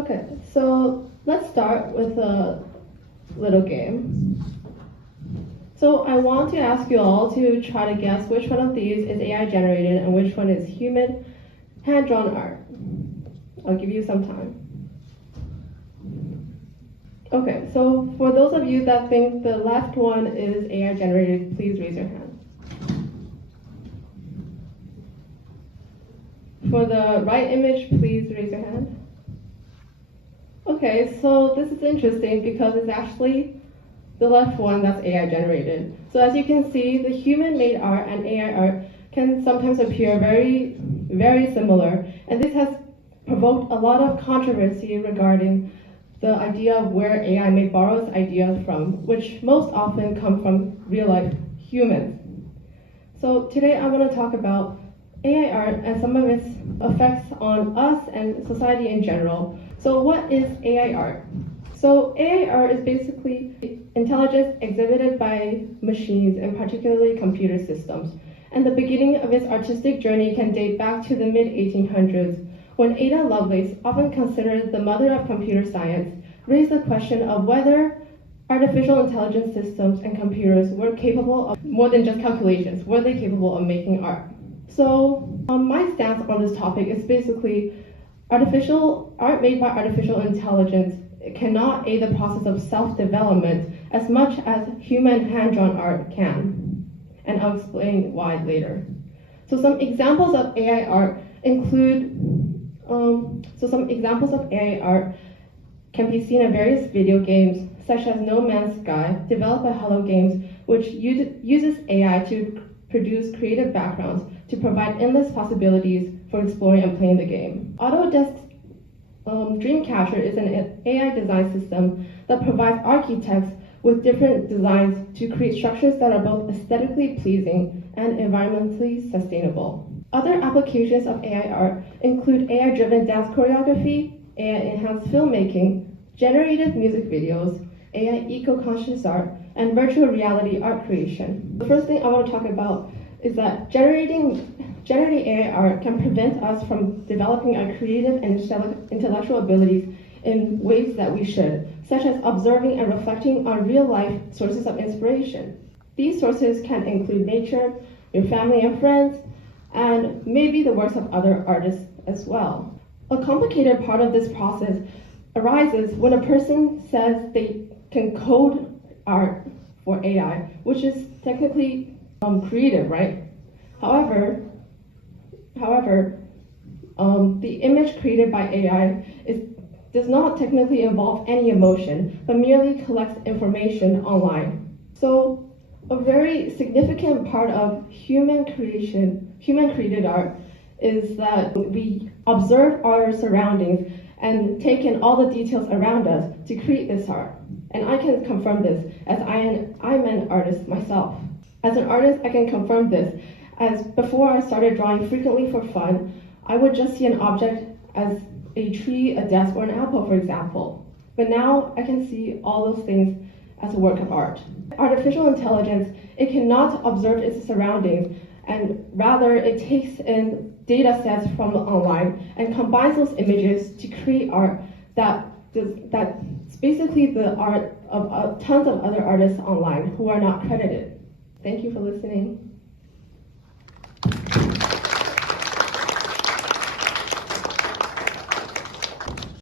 Okay, so let's start with a little game. So I want to ask you all to try to guess which one of these is AI generated and which one is human hand-drawn art. I'll give you some time. Okay, so for those of you that think the left one is AI generated, please raise your hand. For the right image, please raise your hand. Okay, so this is interesting because it's actually the left one that's AI generated. So as you can see, the human-made art and AI art can sometimes appear very, very similar. And this has provoked a lot of controversy regarding the idea of where AI may borrow its ideas from, which most often come from real-life humans. So today I want to talk about AI art and some of its effects on us and society in general. So what is AI art? So AI art is basically intelligence exhibited by machines and particularly computer systems. And the beginning of its artistic journey can date back to the mid-1800s, when Ada Lovelace, often considered the mother of computer science, raised the question of whether artificial intelligence systems and computers were capable of more than just calculations. Were they capable of making art? So my stance on this topic is basically art made by artificial intelligence cannot aid the process of self-development as much as human hand-drawn art can. And I'll explain why later. So some examples of AI art can be seen in various video games, such as No Man's Sky, developed by Hello Games, which uses AI to produce creative backgrounds to provide endless possibilities for exploring and playing the game. Autodesk's Dreamcatcher is an AI design system that provides architects with different designs to create structures that are both aesthetically pleasing and environmentally sustainable. Other applications of AI art include AI-driven dance choreography, AI-enhanced filmmaking, generative music videos, AI eco-conscious art, and virtual reality art creation. The first thing I want to talk about is that generating AI art can prevent us from developing our creative and intellectual abilities in ways that we should, such as observing and reflecting on real-life sources of inspiration. These sources can include nature, your family and friends, and maybe the works of other artists as well. A complicated part of this process arises when a person says they can code art for AI, which is technically creative, right? However, the image created by AI does not technically involve any emotion, but merely collects information online. So a very significant part of human created art is that we observe our surroundings and take in all the details around us to create this art. And I can confirm this as I'm an artist myself. As an artist, I can confirm this, as before I started drawing frequently for fun, I would just see an object as a tree, a desk, or an apple, for example. But now I can see all those things as a work of art. Artificial intelligence, it cannot observe its surroundings, and rather it takes in data sets from online and combines those images to create art that's basically the art of tons of other artists online who are not credited. Thank you for listening.